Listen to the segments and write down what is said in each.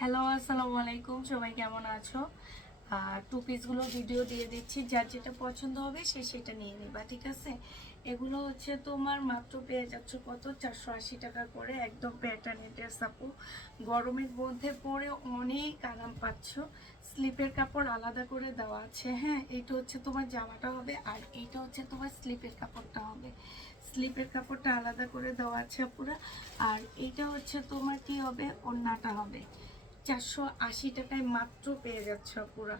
Hello, আসসালামু আলাইকুম। সবাই কেমন আছো? টু পিসগুলো ভিডিও দিয়ে দিচ্ছি, যার যেটা পছন্দ হবে সে সেটা নিয়ে নিবা, ঠিক আছে? এগুলো হচ্ছে তোমার মাত্র পেয়ে যাচ্ছ কত, 480 টাকা করে। একদম প্যাটার্নের ড্রেস আপু, গরমের মধ্যে পরে অনেক আরাম পাচ্ছ। স্লিপের কাপড় আলাদা করে দেওয়া আছে। হ্যাঁ, এইটা হচ্ছে তোমার জামাটা হবে, আর এইটা হচ্ছে তোমার স্লিপের কাপড়টা হবে। স্লিপের কাপড়টা আলাদা করে দেওয়া আছে পুরা। আর এইটা হচ্ছে তোমার কি হবে, ওড়নাটা হবে। 480 টাকায় মাত্র পেয়ে যাচ্ছ পুরা।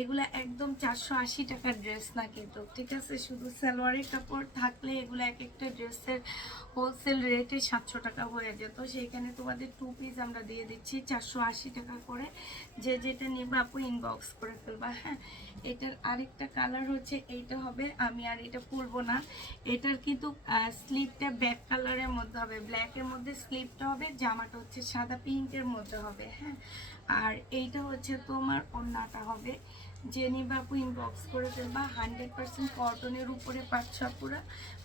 এগুলা একদম 480 টাকার ড্রেস না কিন্তু, ঠিক আছে? শুধু সালোয়ারের কাপড় থাকলে এগুলো এক একটা ড্রেসের হোলসেল রেটে 700 টাকা হয়ে যেত। সেইখানে তোমাদের টু পিস আমরা দিয়ে দিচ্ছি 480 টাকা করে। যে যেটা নিবা আপু ইনবক্স করে ফেলবা। হ্যাঁ, এটার আরেকটা কালার হচ্ছে এইটা হবে। আমি আর এটা পরবো না। এটার কিন্তু স্লিপটা ব্যাক কালারের মধ্যে হবে, ব্ল্যাকের মধ্যে স্লিপটা হবে, জামাটা হচ্ছে সাদা পিঙ্কের মধ্যে হবে। হ্যাঁ, আর এইটা হচ্ছে তোমার ওড়নাটা হবে। যে নিবা আপু ইনবক্স করে ফেলবা। 100% কটনের উপরে পাচ্ছ পুরা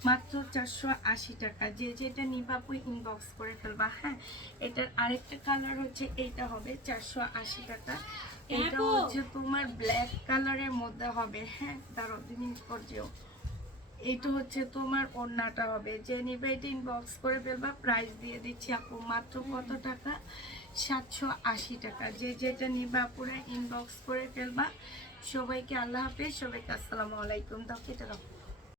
মাত্র 480 টাকা। যে যেটা নিবা আপু ইনবক্স করে ফেলবা। হ্যাঁ, এটার আরেকটা কালার হচ্ছে এইটা হবে 480 টাকা। এটা হচ্ছে তোমার ব্ল্যাক কালারের মধ্যে হবে। হ্যাঁ, তারও 2 মিনিট পর যেও। এইটা হচ্ছে তোমার ওড়নাটা হবে। যে নিবে এটা ইনবক্স করে ফেলবা। প্রাইস দিয়ে দিচ্ছি আপু মাত্র কত টাকা, 780 টাকা। যে যেটা নিবা আপুরা ইনবক্স করে ফেলবা। সবাইকে আল্লাহ হাফেজ, সবাইকে আসসালামু আলাইকুম। দাও কেটে দাও।